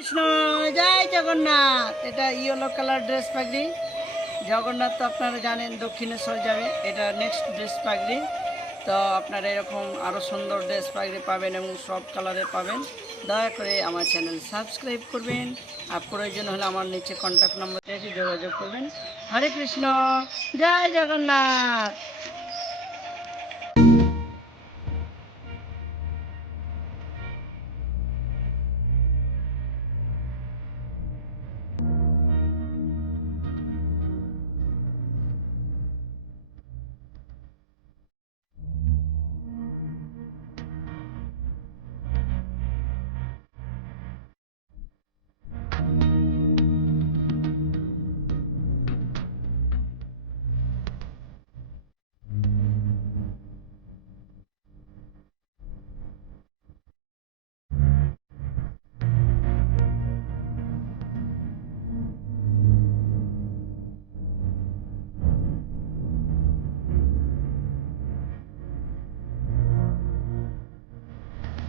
কৃষ্ণ, জয় জগন্নাথ। এটা yellow colour dress পাগড়ি। জগন্নাথ তো আপনারা জানেন দক্ষিণেশ্বর যাবে, এটা নেক্সট ড্রেস পাগড়ি। তো আপনারা এরকম আরও সুন্দর ড্রেস পাগড়ি পাবেন এবং সব কালারে পাবেন। দয়া করে আমার চ্যানেল সাবস্ক্রাইব করবেন, আর প্রয়োজন হলে আমার নিচে কন্ট্যাক্ট নম্বর আছে, যোগাযোগ করবেন। হরে কৃষ্ণ, জয় জগন্নাথ।